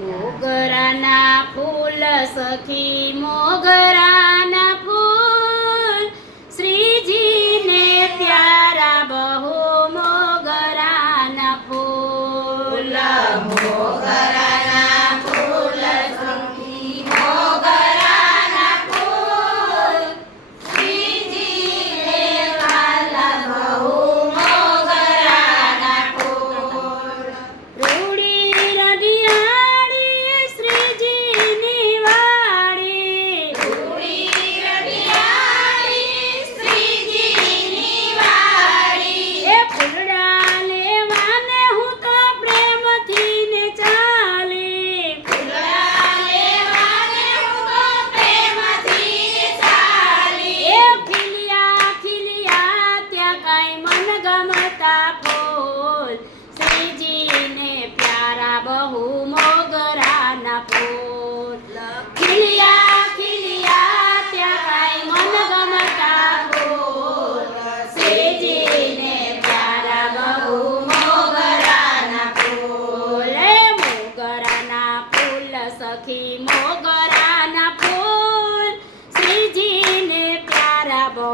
મોગરાના ફૂલ સખી મોગરાના ફૂલ શ્રીજીને પ્યારા બહુ મોગરાના ફૂલ મોગરાના ફૂલ સખી મોગરાના ફૂલ શ્રીજીને વાલા બહુ મોગરાના ફૂલ રૂડી રડિયાળી શ્રીજીની વાડી રૂડી રડિયાળી શ્રીજીની વાડી એ ફૂલડા લેવાને હું તો પ્રેમથી ને ચાલી ફૂલડા લેવાને હું તો પ્રેમથી ચાલી એ ખીલિયા ખીલિયા ત્યાં કાંઈ મન ગમતા ફૂલ શ્રીજીને પ્યારા બહુ મોગરાના ફૂલ ખીલિયા ખીલિયા ત્યાં કાંઈ મન ગમતા ફૂલ શ્રીજીને પ્યારા બહુ મોગરાના ફૂલ એ મોગરાના ફૂલ સખી મોગરાના ફૂલ શ્રીજીને પ્યારા બહુ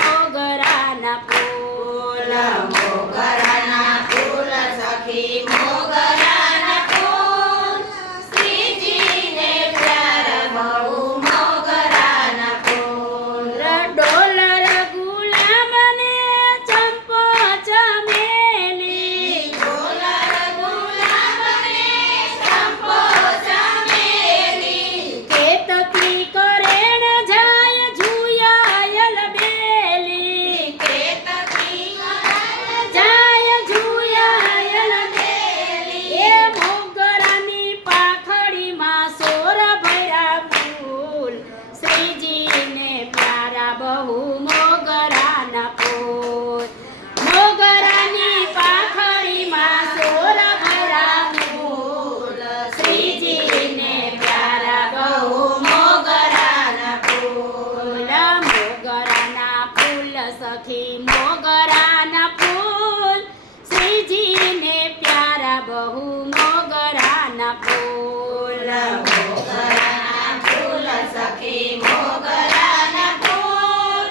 મોગરાના ફૂલ મોગરાના ફૂલ સખી મોગરાના ફૂલ શ્રીજીને પ્યારા બહુ મોગરાના ફૂલ ડોલર ગુલામને ચંપો ચમેલી ડોલર ગુલાબને ચંપો ચમેલી કેતકી કરેણ જાય ઝુયાયલ બેલી કેતકી જાય ઝુયાયલ બેલી એ મોગરાની પાખડીમાં સોર ભર્યા ફૂલ શ્રીજીને પ્યારા બહુ મોગરાના ફૂલ મોગરાની પાખડીમાં સોર ભર્યા ફૂલ શ્રીજીને પ્યારા બહુ મોગરાના ફૂલ મોગરાના ફૂલ સખી મોગરાના ફૂલ શ્રીજીને પ્યારા બહુ મોગરાના ફૂલ મોગરાના ફૂલ સખી મોગરાના ફૂલ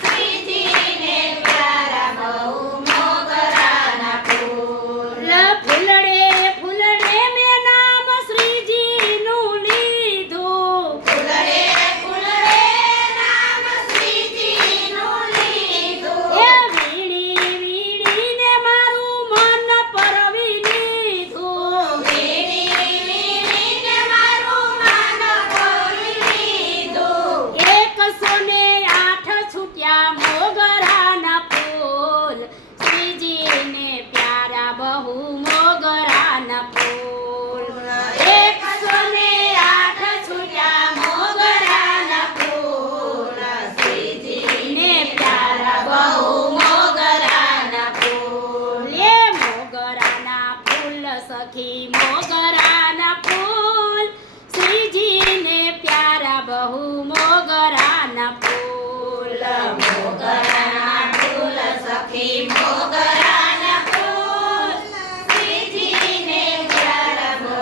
શ્રીજીને પ્યારા બહુ મોગરાના ફૂલ ફૂલડે ફૂલડે મેં નામ શ્રીજીનું લીધું ફૂલડે ફૂલડે નામ શ્રીજીનું લીધું એ વીણી વીણીને મારું મન પરવી લીધું વીણી વીણીને મારું મન પરવી લીધું 108 છૂટ્યા મોગરાના ફૂલ શ્રીજીને પ્યારા બહુ મોગરાના ફૂલ 108 છૂટ્યા મોગરાના ફૂલ શ્રીજીને પ્યારા બહુ મોગરાના ફૂલ એ મોગરાના ફૂલ સખી મોગરાના ફૂલ શ્રીજીને પ્યારા બહુ મોગરાના ફૂલ મોગરાના ફૂલ સખી મોગરાના ફૂલ શ્રીજીને પ્યારા બહુ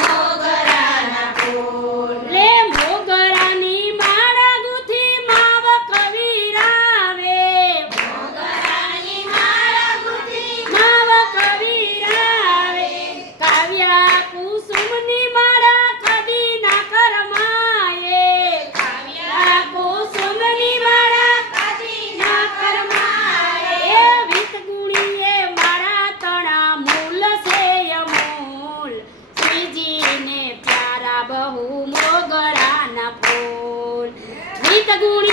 મોગરાના ફૂલ લે મોગરાની માળા ગુથી માવ કવિરાવે મોગરાની માળા ગુથી માવ કવિરાવે કાવ્યા કુસુમની માળા કદી ના કરમાયે કાવ્યા કુસુમની માળા કદી ના કરમાયે એ વિત ગુણીએ માળા તણા મૂલ છે અમૂલ શ્રીજીને પ્યારા બહુ મોગરાના ફૂલ વિત ગુણી